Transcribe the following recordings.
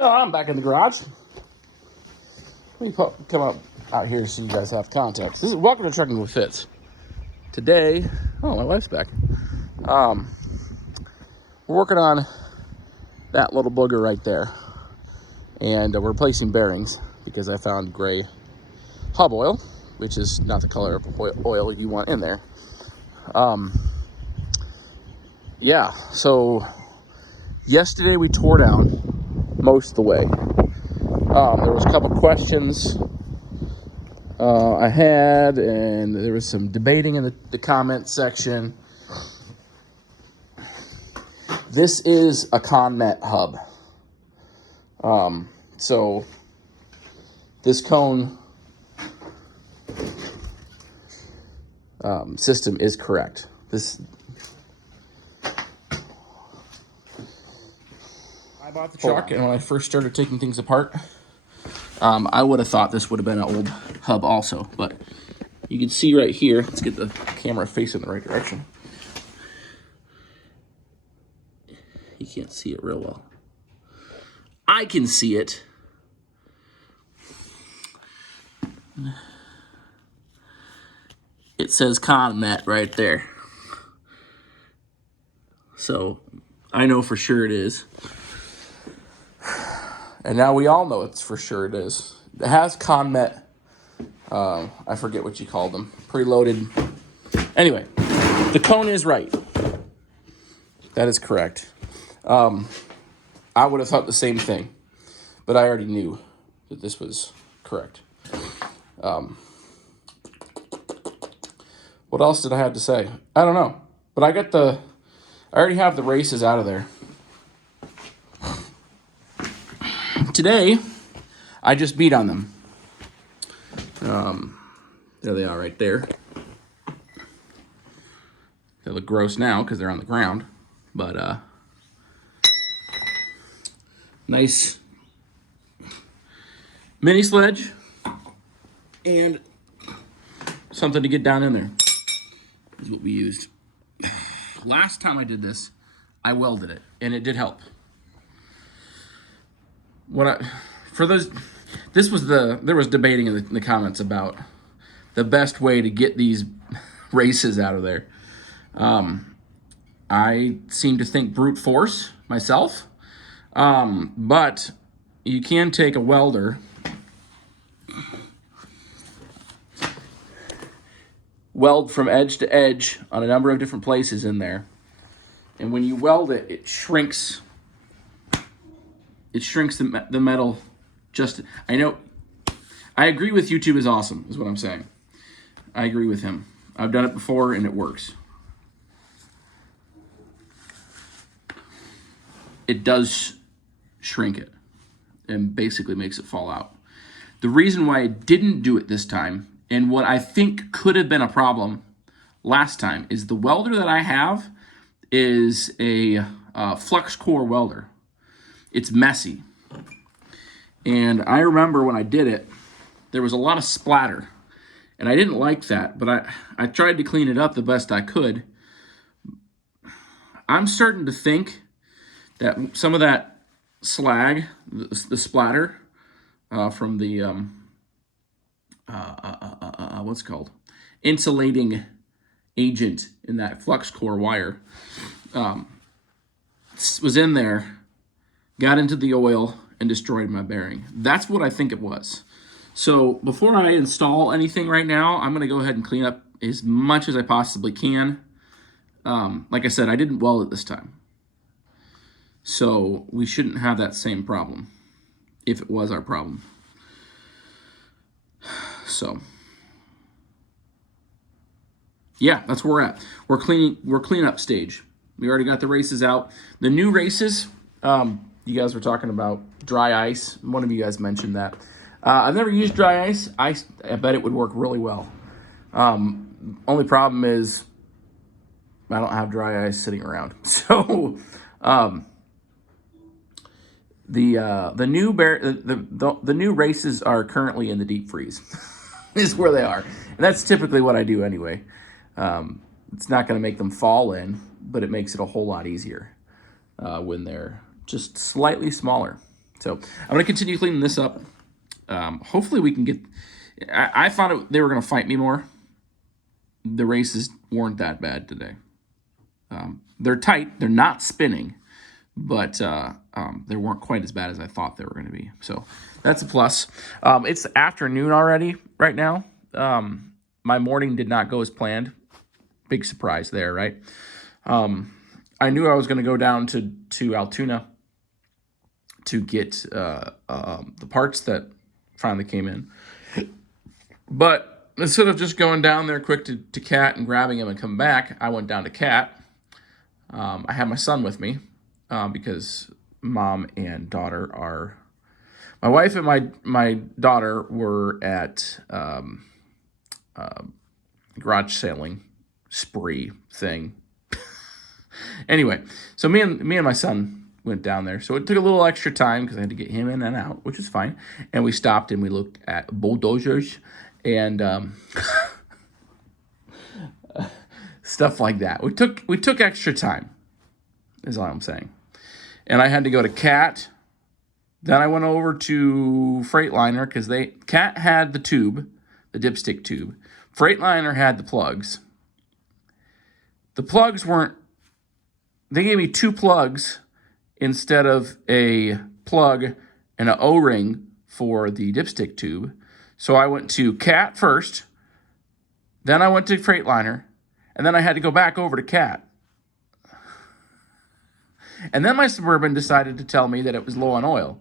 Well, I'm back in the garage. Let me come up out here so you guys have context. This is welcome to Trucking with Fitz. Today, my wife's back. We're working on that little booger right there, and we're replacing bearings because I found gray hub oil, which is not the color of oil you want in there. Yeah. So yesterday we tore down most of the way. There was a couple questions I had, and there was some debating in the comment section. This is a Conmet hub. So this cone system is correct. I bought the truck, and when I first started taking things apart, I would have thought this would have been an old hub also, but you can see right here, let's get the camera facing the right direction. You can't see it real well. I can see it. It says Conmet right there. So I know for sure it is. And now we all know it's for sure it is. It has Conmet, I forget what you call them, preloaded. Anyway, the cone is right. That is correct. I would have thought the same thing, but I already knew that this was correct. What else did I have to say? I don't know, but I already have the races out of there. Today, I just beat on them. There they are right there. They look gross now because they're on the ground, but nice mini sledge and something to get down in there is what we used. Last time I did this, I welded it, and it did help. There was debating in the comments about the best way to get these races out of there. I seem to think brute force myself, but you can take a welder, weld from edge to edge on a number of different places in there, and when you weld it, it shrinks. It shrinks the metal. I know. I agree with YouTube is awesome, is what I'm saying. I agree with him. I've done it before, and it works. It does shrink it and basically makes it fall out. The reason why I didn't do it this time, and what I think could have been a problem last time, is the welder that I have is a flux core welder. It's messy. And I remember when I did it, there was a lot of splatter. And I didn't like that, but I tried to clean it up the best I could. I'm starting to think that some of that slag, the splatter from the, what's it called? Insulating agent in that flux core wire was in there, got into the oil, and destroyed my bearing. That's what I think it was. So before I install anything right now, I'm going to go ahead and clean up as much as I possibly can. Like I said, I didn't weld it this time. So we shouldn't have that same problem, if it was our problem. So yeah, that's where we're at. We're cleanup stage. We already got the races out. The new races, you guys were talking about dry ice. One of you guys mentioned that. I've never used dry ice. I bet it would work really well. Only problem is I don't have dry ice sitting around. So the new races are currently in the deep freeze. Is where they are, and that's typically what I do anyway. It's not going to make them fall in, but it makes it a whole lot easier when they're just slightly smaller. So I'm going to continue cleaning this up. Hopefully we can get... I thought they were going to fight me more. The races weren't that bad today. They're tight. They're not spinning. But they weren't quite as bad as I thought they were going to be. So that's a plus. It's afternoon already right now. My morning did not go as planned. Big surprise there, right? I knew I was going to go down to Altoona to get the parts that finally came in. But instead of just going down there quick to Cat and grabbing him and coming back, I went down to Cat. I had my son with me because mom and daughter are... My wife and my daughter were at garage sailing spree thing. Anyway, so me and my son went down there. So it took a little extra time because I had to get him in and out, which is fine. And we stopped and we looked at bulldozers and stuff like that. We took extra time, is all I'm saying. And I had to go to Cat. Then I went over to Freightliner because Cat had the tube, the dipstick tube. Freightliner had the plugs. The plugs weren't... They gave me 2 plugs instead of a plug and an O-ring for the dipstick tube. So I went to Cat first, then I went to Freightliner, and then I had to go back over to Cat. And then my Suburban decided to tell me that it was low on oil.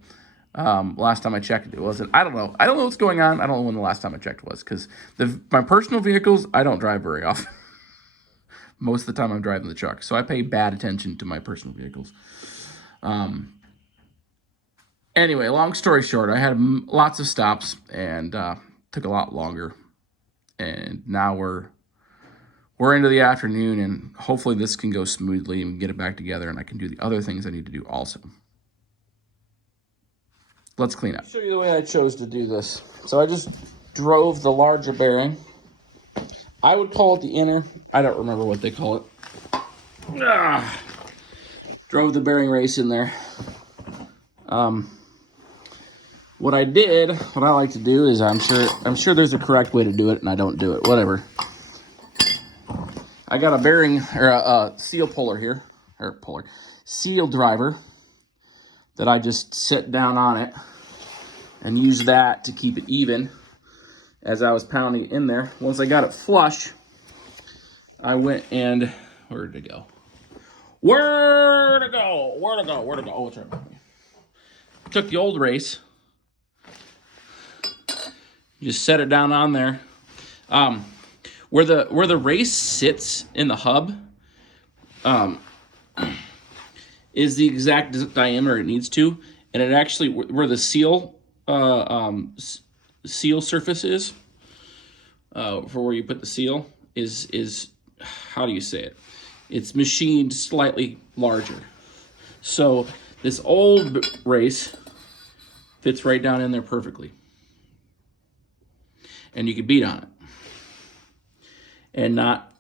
Last time I checked, it wasn't. I don't know. I don't know what's going on. I don't know when the last time I checked was, because my personal vehicles, I don't drive very often. Most of the time I'm driving the truck, so I pay bad attention to my personal vehicles. Anyway, long story short, I had lots of stops and took a lot longer. And now we're into the afternoon, and hopefully this can go smoothly and get it back together, and I can do the other things I need to do also. Let's clean up. I'll show you the way I chose to do this. So I just drove the larger bearing. I would call it the inner. I don't remember what they call it. Drove the bearing race in there. What I like to do is I'm sure there's a correct way to do it, and I don't do it. Whatever. I got a bearing or a seal puller here, seal driver that I just set down on it and use that to keep it even as I was pounding it in there. Once I got it flush, I went and where did it go? Where to go? Oh, it's right behind me. Took the old race, just set it down on there. Where the race sits in the hub is the exact diameter it needs to, and it actually where the seal surface is for where you put the seal is how do you say it? It's machined slightly larger. So this old race fits right down in there perfectly, and you can beat on it and not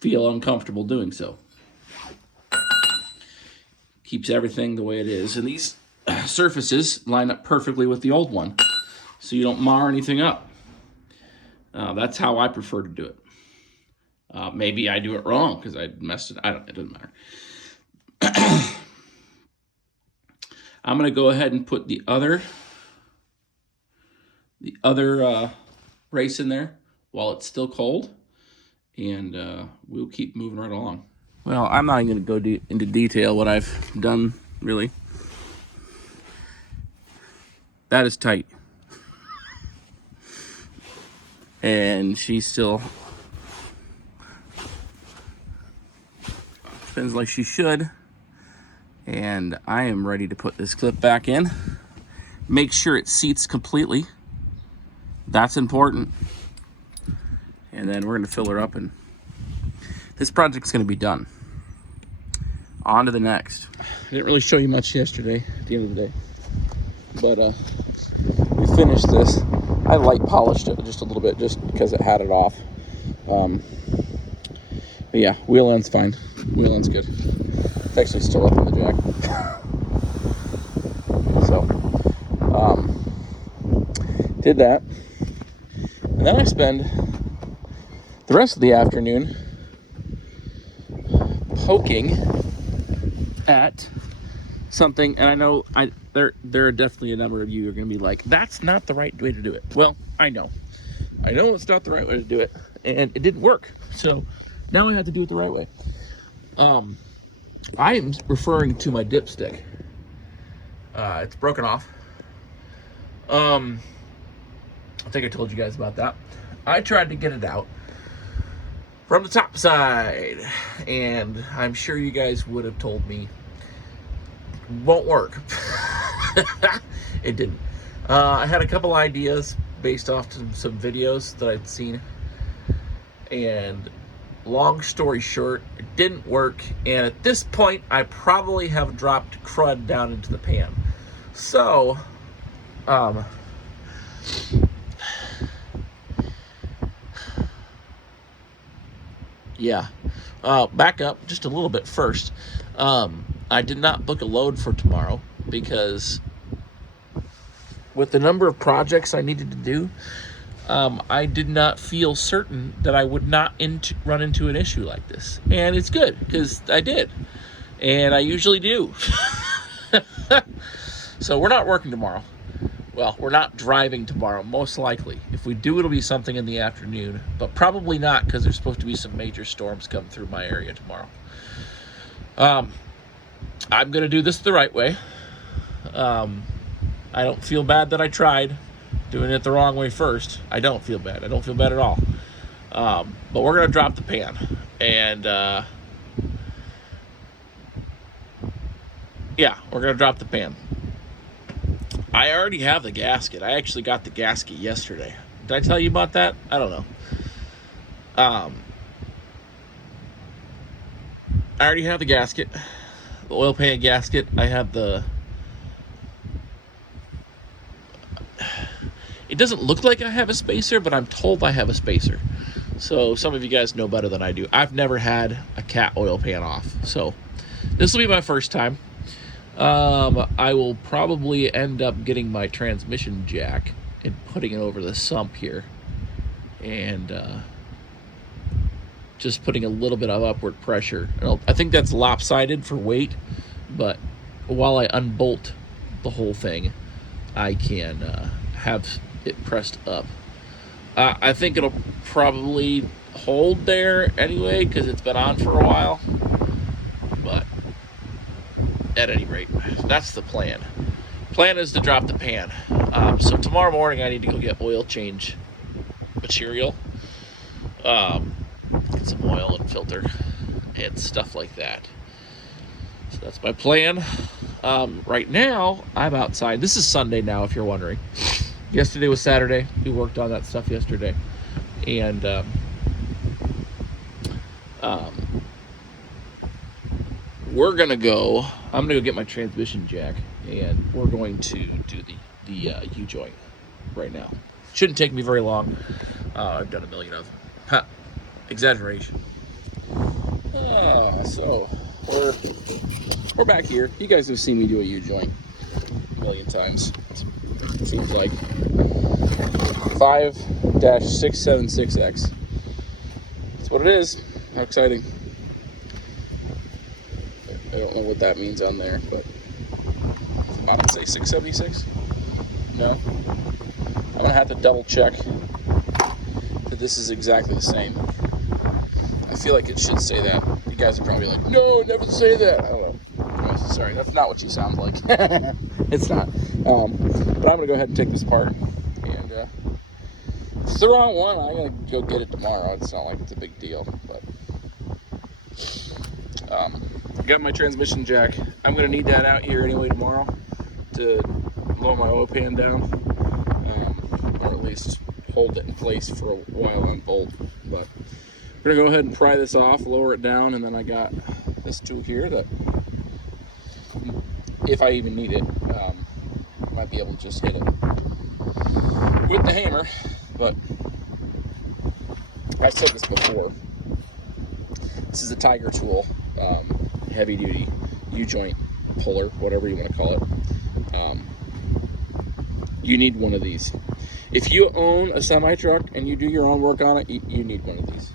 feel uncomfortable doing so. Keeps everything the way it is. And these surfaces line up perfectly with the old one, so you don't mar anything up. That's how I prefer to do it. Maybe I do it wrong because I messed it. It doesn't matter. I'm going to go ahead and put the other race in there while it's still cold. And we'll keep moving right along. Well, I'm not even going to go into detail what I've done, really. That is tight. And she still spins like she should. And I am ready to put this clip back in. Make sure it seats completely. That's important. And then we're going to fill her up, and this project's going to be done. On to the next. I didn't really show you much yesterday at the end of the day, but we finished this. I light polished it just a little bit just because it had it off. But yeah, wheel end's fine. Wheel end's good. It's actually still up in the jack. So Did that. And then I spend the rest of the afternoon poking at something, and I know there are definitely a number of you who are going to be like, that's not the right way to do it. Well, I know it's not the right way to do it, and it didn't work, so now I have to do it the right way. I am referring to my dipstick. It's broken off. I think I told you guys about that. I tried to get it out from the top side, and I'm sure you guys would have told me won't work. It didn't. I had a couple ideas based off some videos that I'd seen, and long story short, it didn't work, and at this point I probably have dropped crud down into the pan. So yeah, back up just a little bit first. I did not book a load for tomorrow because with the number of projects I needed to do, I did not feel certain that I would not run into an issue like this. And it's good, because I did. And I usually do. So we're not working tomorrow. Well, we're not driving tomorrow, most likely. If we do, it'll be something in the afternoon. But probably not, because there's supposed to be some major storms come through my area tomorrow. I'm going to do this the right way. I don't feel bad that I tried doing it the wrong way first. I don't feel bad. I don't feel bad at all. But we're going to drop the pan. And, yeah, we're going to drop the pan. I already have the gasket. I actually got the gasket yesterday. Did I tell you about that? I don't know. I already have the gasket. The oil pan gasket. I have the... It doesn't look like I have a spacer, but I'm told I have a spacer. So some of you guys know better than I do. I've never had a cat oil pan off. So this will be my first time. I will probably end up getting my transmission jack and putting it over the sump here. And just putting a little bit of upward pressure. I think that's lopsided for weight, but while I unbolt the whole thing, I can have it pressed up. I think it'll probably hold there anyway because it's been on for a while, but at any rate, that's the plan. Plan is to drop the pan. So tomorrow morning I need to go get oil change material, get some oil and filter and stuff like that. So that's my plan. Right now I'm outside. This is Sunday now, if you're wondering. Yesterday was Saturday. We worked on that stuff yesterday, and we're gonna go. I'm gonna go get my transmission jack, and we're going to do the U-joint right now. Shouldn't take me very long. I've done a million of them. Exaggeration. So we're back here. You guys have seen me do a U-joint a million times. It seems like 5-676X. That's what it is. How exciting. I don't know what that means on there, but not to say 676. No. I'm gonna have to double check that this is exactly the same. I feel like it should say that. You guys are probably like, no, never say that. I don't know. Sorry, that's not what she sounds like. It's not. But I'm gonna go ahead and take this apart, and if it's the wrong one, I'm gonna go get it tomorrow. It's not like it's a big deal, but I got my transmission jack. I'm gonna need that out here anyway tomorrow to lower my oil pan down, or at least hold it in place for a while on bolt. But we're gonna go ahead and pry this off, lower it down, and then I got this tool here that, if I even need it, might be able to just hit it with the hammer. But I've said this before, this is a Tiger tool, heavy duty U-joint puller, whatever you want to call it. You need one of these. If you own a semi-truck and you do your own work on it, you need one of these.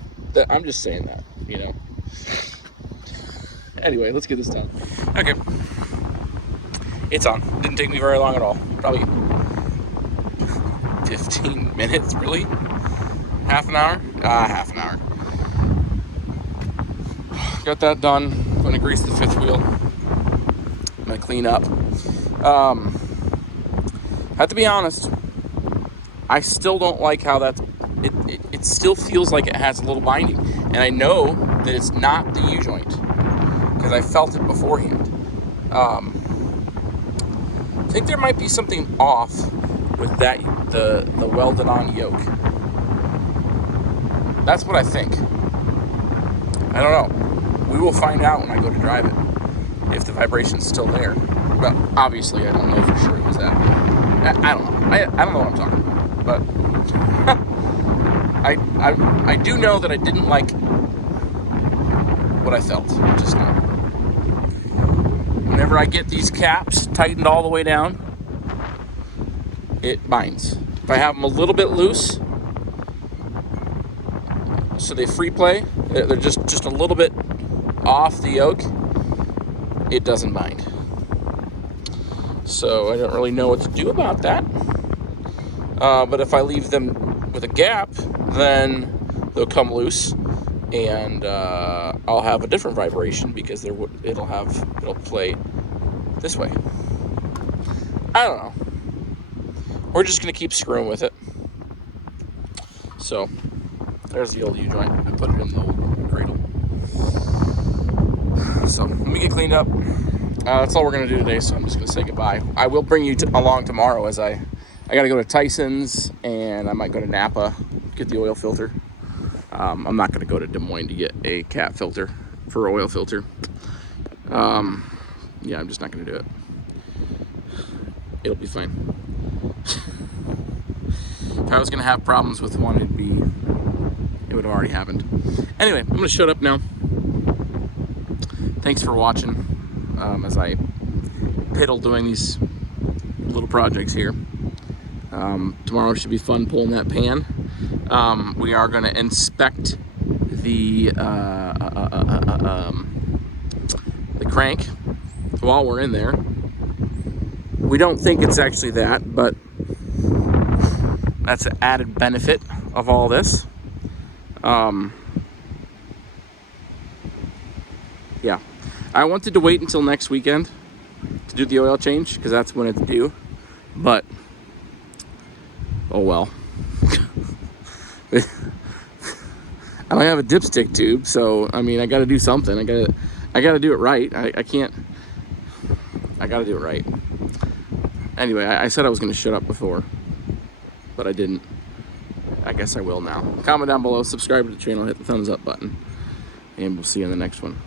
I'm just saying that, you know. Anyway, let's get this done. Okay. It's on. Didn't take me very long at all. Probably 15 minutes, really? Half an hour? Half an hour. Got that done. I'm gonna grease the fifth wheel. I'm gonna clean up. Have to be honest, I still don't like how it still feels like it has a little binding. And I know that it's not the U-joint, because I felt it beforehand. I think there might be something off with the welded on yoke. That's what I think. I don't know. We will find out when I go to drive it, if the vibration's still there. But obviously I don't know for sure it was that. I don't know. I don't know what I'm talking about. But I do know that I didn't like what I felt just now. Whenever I get these caps tightened all the way down, it binds. If I have them a little bit loose, so they free play, they're just a little bit off the yoke, it doesn't bind. So I don't really know what to do about that. But if I leave them with a gap, then they'll come loose, and I'll have a different vibration because it'll play this way. I don't know. We're just gonna keep screwing with it. So there's the old U-joint. I put it in the old cradle. So let me get cleaned up. That's all we're gonna do today. So I'm just gonna say goodbye. I will bring you along tomorrow, as I gotta go to Tyson's, and I might go to Napa, get the oil filter. I'm not gonna go to Des Moines to get a cat filter for oil filter. Yeah, I'm just not gonna do it. It'll be fine. If I was gonna have problems with one, it would have already happened. Anyway, I'm gonna shut up now. Thanks for watching as I piddle doing these little projects here. Tomorrow should be fun pulling that pan. We are going to inspect the crank while we're in there. We don't think it's actually that, but that's an added benefit of all this. Yeah, I wanted to wait until next weekend to do the oil change, because that's when it's due, but oh well. I don't have a dipstick tube, so I mean, I got to do something. I got to do it right. I can't. I got to do it right. Anyway, I said I was going to shut up before, but I didn't. I guess I will now. Comment down below, subscribe to the channel, hit the thumbs up button, and we'll see you in the next one.